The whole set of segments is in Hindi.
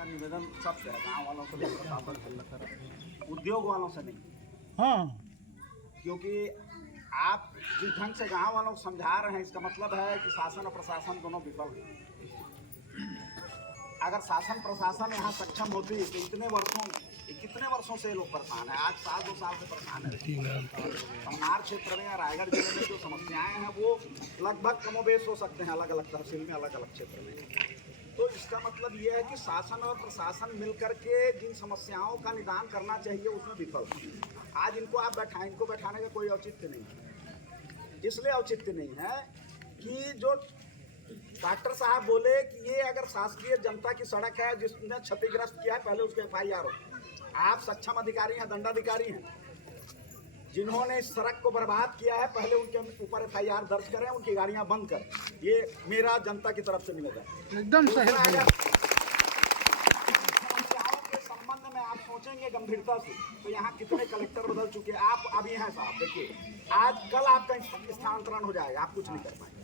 मेरा निवेदन सबसे है, गाँव वालों से लेकर उद्योग वालों से नहीं, हाँ क्योंकि आप जिस ढंग से गाँव वालों को समझा रहे हैं इसका मतलब है कि शासन और प्रशासन दोनों विफल हैं। अगर शासन प्रशासन यहाँ सक्षम होती तो कितने वर्षों से लोग परेशान हैं, आज साल 2 साल से परेशान है। कमनार क्षेत्र में या रायगढ़ जिले में जो समस्याएं हैं वो लगभग कमोबेश हो सकते हैं अलग अलग तहसील में, अलग अलग क्षेत्र में। तो इसका मतलब ये है कि शासन और प्रशासन मिलकर के जिन समस्याओं का निदान करना चाहिए उसमें विफल। आज इनको आप इनको बैठाने का कोई औचित्य नहीं है। इसलिए औचित्य नहीं है कि जो डॉक्टर साहब बोले कि ये अगर शासकीय जनता की सड़क है जिसने क्षतिग्रस्त किया है पहले उसके FIR हो। आप सक्षम अधिकारी हैं, दंडाधिकारी हैं, जिन्होंने इस सड़क को बर्बाद किया है पहले उनके ऊपर FIR दर्ज करें, उनकी गाड़ियां बंद करें। ये मेरा जनता की तरफ से निवेदन है। एकदम सही। समस्याओं के संबंध में आप सोचेंगे गंभीरता से तो यहाँ कितने कलेक्टर बदल चुके हैं। आप अभी हैं साहब, देखिए आज कल आपका स्थानांतरण हो जाएगा, आप कुछ नहीं कर पाएंगे,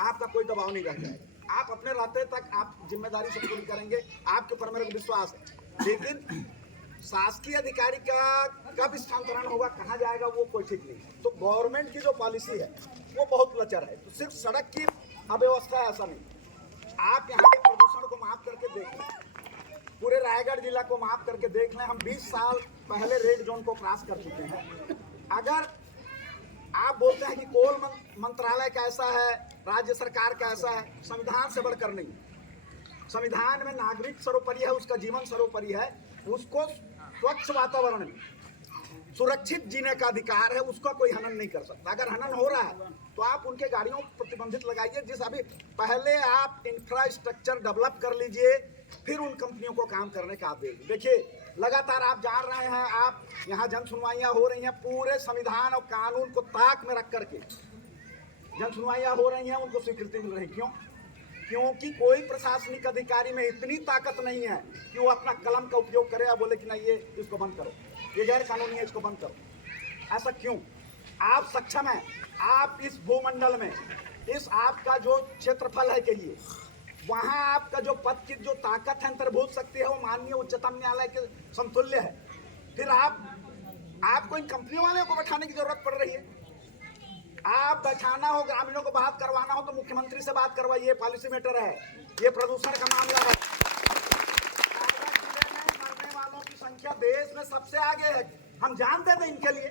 आपका कोई दबाव नहीं रह जाएगा। आप अपने रहते तक आप जिम्मेदारी से पूरी करेंगे, आपके ऊपर मेरे को विश्वास है। लेकिन शासकीय अधिकारी का कब स्थानांतरण होगा, कहाँ जाएगा, वो कोई ठीक नहीं। तो गवर्नमेंट की जो पॉलिसी है वो बहुत लचर है। तो सिर्फ सड़क की अव्यवस्था है ऐसा नहीं, आप यहाँ के प्रदूषण को माफ करके देख लें, पूरे रायगढ़ जिला को माफ करके देख लें। हम 20 साल पहले रेड जोन को क्रॉस कर चुके हैं। अगर आप बोलते हैं कि कोल मंत्रालय कैसा है, राज्य सरकार कैसा है, संविधान से बढ़कर नहीं। संविधान में नागरिक सर्वोपरि है, उसका जीवन सर्वोपरि है, उसको स्वच्छ वातावरण में सुरक्षित जीने का अधिकार है, उसका कोई हनन नहीं कर सकता। अगर हनन हो रहा है तो आप उनके गाड़ियों को प्रतिबंधित लगाइए। जिस अभी पहले आप इंफ्रास्ट्रक्चर डेवलप कर लीजिए, फिर उन कंपनियों को काम करने का आदेश। देखिए लगातार आप जान रहे हैं, आप यहाँ जन सुनवाइयाँ हो रही हैं, पूरे संविधान और कानून को ताक में रख करके जन सुनवाइयाँ हो रही हैं, उनको स्वीकृति मिल रही। क्यों? क्योंकि कोई प्रशासनिक अधिकारी में इतनी ताकत नहीं है कि वो अपना कलम का उपयोग करे या बोले कि नहीं ये इसको बंद करो, ये गैर कानूनी है, इसको बंद करो। ऐसा क्यों? आप सक्षम हैं, आप इस भूमंडल में इस आपका जो क्षेत्रफल है कहिए, वहाँ आपका जो पद की जो ताकत है, अंतर्भूत शक्ति है, वो माननीय उच्चतम न्यायालय के समतुल्य है। फिर आपको इन कंपनियों वालों को बैठाने की जरूरत पड़ रही है। आप बैठाना हो, ग्रामीणों को बात करवाना हो तो मुख्यमंत्री से बात करवाइए, पॉलिसी मैटर है, ये प्रदूषण का मामला है। मरने वालों की संख्या देश में सबसे आगे है, हम जानते थे इनके लिए।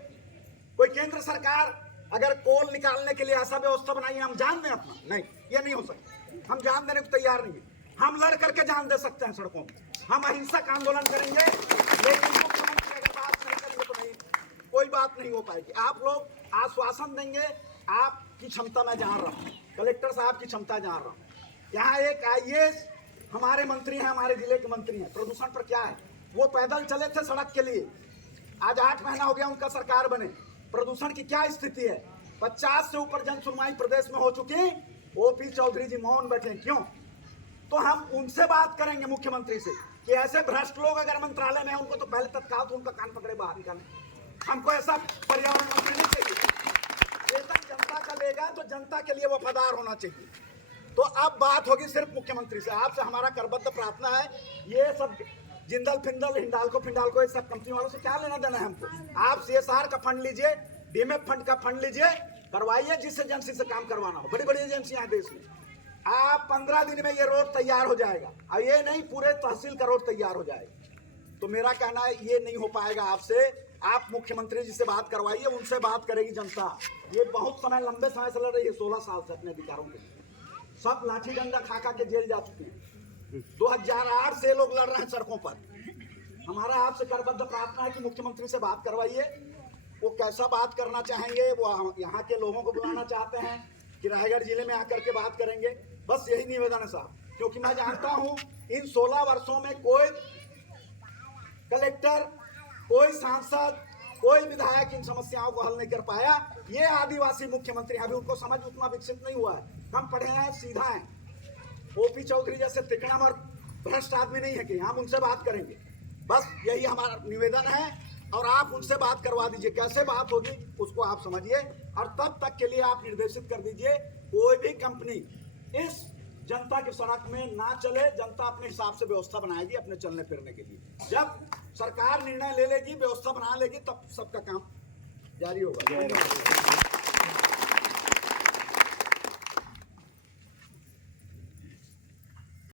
कोई केंद्र सरकार अगर कोल निकालने के लिए ऐसा व्यवस्था बनाई, हम जान दें अपना, नहीं ये नहीं हो सकता। हम जान देने को तैयार नहीं है। हम लड़ करके जान दे सकते हैं सड़कों में, हम अहिंसक आंदोलन करेंगे, लेकिन मुख्यमंत्री अगर बात नहीं करेंगे तो नहीं, कोई बात नहीं हो पाएगी। आप लोग आश्वासन देंगे, आपकी क्षमता मैं जान रहा हूँ, कलेक्टर साहब की क्षमता जान रहा हूँ। यहाँ एक IAS हमारे मंत्री हैं, हमारे जिले के मंत्री हैं, प्रदूषण पर क्या है, वो पैदल चले थे सड़क के लिए, आज 8 महीना हो गया उनका सरकार बने। प्रदूषण की क्या स्थिति है? 50 से ऊपर जन सुनवाई प्रदेश में हो चुकी। OP चौधरी जी मौन बैठे, क्यों? तो हम उनसे बात करेंगे मुख्यमंत्री से कि ऐसे भ्रष्ट लोग अगर मंत्रालय में हैं, उनको तो पहले तत्काल तो उनका कान पकड़े बाहर निकालें। हमको ऐसा पर्यावरण मंत्री नहीं चाहिए। वेतन जनता का लेगा तो जनता के लिए वफादार होना चाहिए। तो अब बात होगी सिर्फ मुख्यमंत्री से। आपसे हमारा करबद्ध प्रार्थना है, ये सब जिंदल फिंदल हिंडाल्को फिंडाल्को ये सब कंपनी वालों से क्या लेना देना है हमको। आप CSR का फंड लीजिए, DMF फंड का फंड लीजिए, करवाइए जिस एजेंसी से काम करवाना हो। बड़ी बड़ी एजेंसियां हैं देश में। आप 15 दिन में ये रोड तैयार हो जाएगा, और ये नहीं पूरे तहसील का रोड तैयार हो जाएगा। तो मेरा कहना है ये नहीं हो पाएगा आपसे। आप मुख्यमंत्री जी से बात करवाइए, उनसे बात करेगी जनता। ये बहुत समय लंबे समय से लड़ रही है, 16 साल से अपने अधिकारों के लिए। सब लाठी डंडा खा खा के जेल जा चुके हैं। 2008 से लोग लड़ रहे हैं सड़कों पर। हमारा आपसे करबद्ध प्रार्थना है कि मुख्यमंत्री से बात करवाइए। वो कैसा बात करना चाहेंगे, वो यहाँ के लोगों को बुलाना चाहते हैं कि रायगढ़ जिले में आकर के बात करेंगे, बस यही निवेदन है साहब। क्योंकि मैं जानता हूँ इन 16 वर्षों में कोई कलेक्टर, कोई सांसद, कोई विधायक इन समस्याओं को हल नहीं कर पाया। ये आदिवासी मुख्यमंत्री, अभी उनको समझ उतना विकसित नहीं हुआ है, कम पढ़े हैं, सीधा है। OP चौधरी जैसे तिकड़म और भ्रष्ट आदमी नहीं है कि हम उनसे बात करेंगे। बस यही हमारा निवेदन है, और आप उनसे बात करवा दीजिए। कैसे बात होगी उसको आप समझिए, और तब तक के लिए आप निर्देशित कर दीजिए कोई भी कंपनी इस जनता की सड़क में ना चले, जनता अपने हिसाब से व्यवस्था बनाएगी अपने चलने फिरने के लिए। जब सरकार निर्णय ले लेगी, व्यवस्था बना लेगी, तब सबका काम जारी होगा।